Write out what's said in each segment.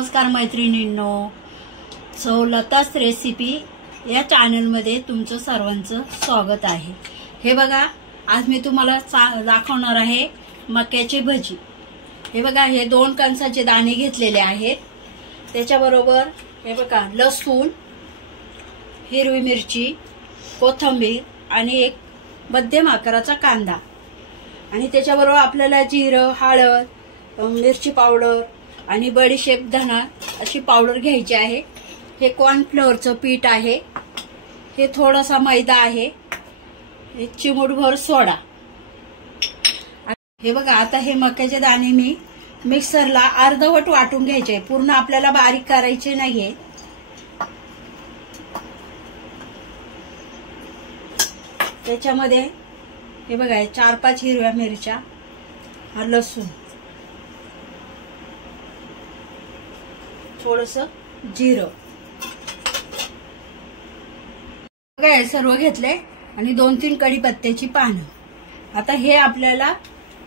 नमस्कार मैत्रिणींनो, सौ लताच रेसिपी या चॅनलमध्ये तुमचं सर्वांचं स्वागत आहे। हे बघा, आज मी तुम्हाला दाखवणार आहे मक्याची भजी। हे बघा, हे 2 कणसाचे दाणे घेतलेले आहेत। त्याच्याबरोबर हे बघा लसूण, हिरवी मिरची, कोथिंबीर आणि एक मध्यम आकाराचा कांदा आणि त्याच्याबरोबर आपल्याला जिरं, हळद, मिरची पावडर आणि बडीशेप धना अशी पावडर घ्यायची आहे। हे कॉर्नफ्लोअरचं पीठ आहे, हे थोडासा मैदा आहे, हे चिमूटभर सोडा। हे बघा, आता हे मक्याचे दाणे मी मिक्सरला अर्धवट वाटून घ्यायचे, पूर्ण आपल्याला बारीक करायचे नाहीये। त्याच्यामध्ये हे बघा 4-5 हिरव्या मिरच्या, हा लसूण, थोडस जिरं बघा, हे सर्व घेतले आणि 2-3 कढीपत्त्याची पानं। आता हे आपल्याला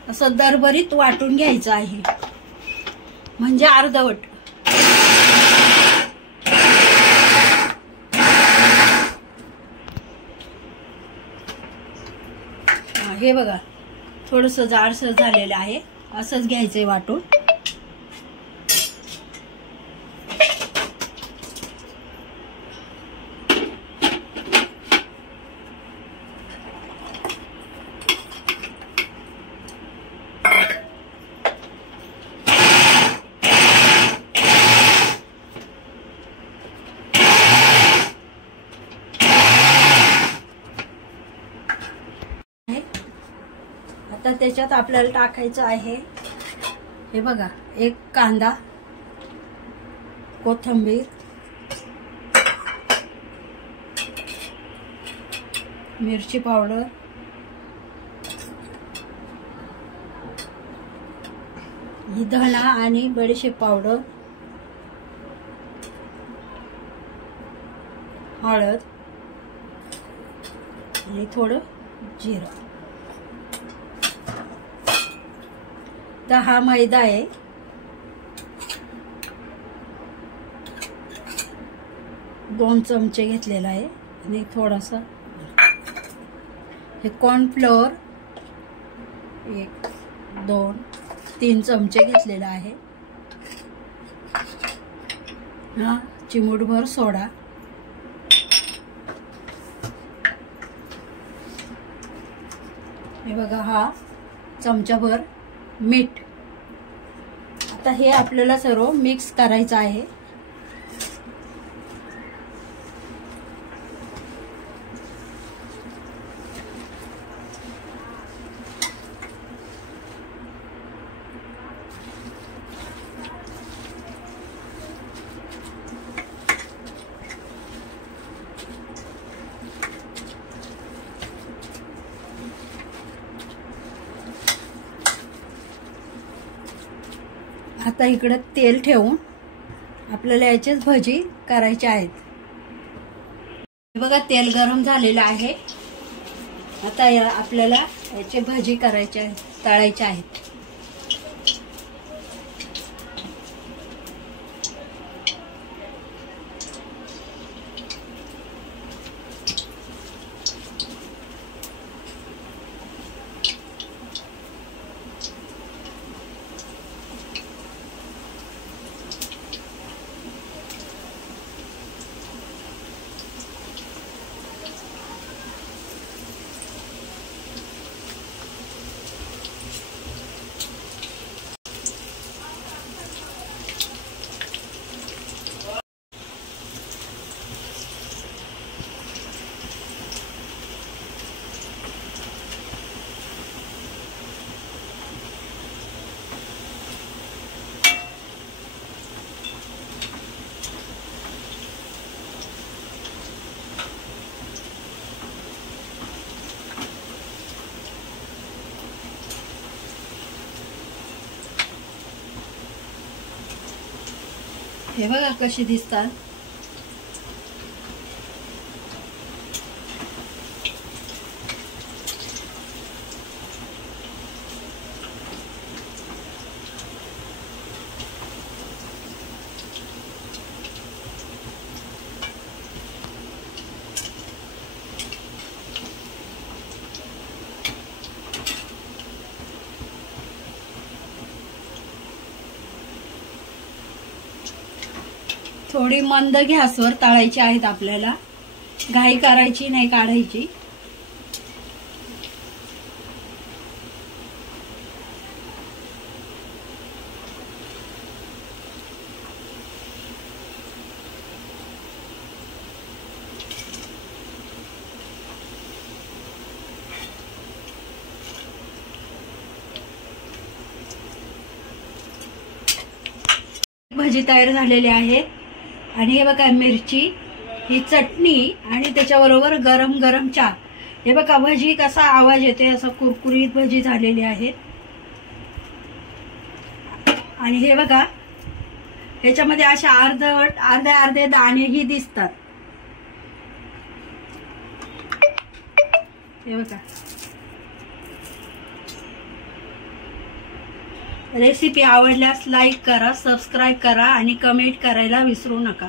असं दरबरीत वाटून घ्यायचं आहे, म्हणजे अर्धवट। हे बघा, थोडस जाडसर झालेलं आहे, असंच घ्यायचंय वाटून। आता त्याच्यात आपल्याला टाकायचं आहे, हे बघा, एक कांदा, कोथिंबीर, मिरची पावडर, ही धना आणि बडीशेप पावडर, हळद आणि थोडं जिरं। तर हा मैदा आहे, दोन चमचे घेतलेला आहे आणि थोडासा हे कॉर्नफ्लोअर 1, 2, 3 चमचे घेतलेला आहे। हा चिमूटभर सोडा, हे बघा, हा चमचाभर मीठ। आता हे आपल्याला सर्व मिक्स करायचं आहे। आता इकडे तेल ठेवून आपल्याला याचीच भजी करायची आहेत। बघा, तेल गरम झालेलं आहे। आता आपल्याला याची भजी करायची आहे, तळायची आहेत। हे बघा कशी दिसतात। थोडी मंद गॅसवर तळायची आहेत आपल्याला, घाई करायची नाही, काढायची. भजी तयार झालेली आहेत. आणि हे बघा मिरची, ही चटणी आणि त्याच्याबरोबर गरम गरम चहा. हे बघा भजी कसा आवाज येते, असं कुरकुरीत भजी झालेली आहेत. आणि हे बघा ह्याच्यामध्ये अशा अर्धे दाणेही दिसतात. हे बघा. रेसिपी आवडल्यास लाईक करा, सबस्क्राईब करा आणि कमेंट करायला विसरू नका.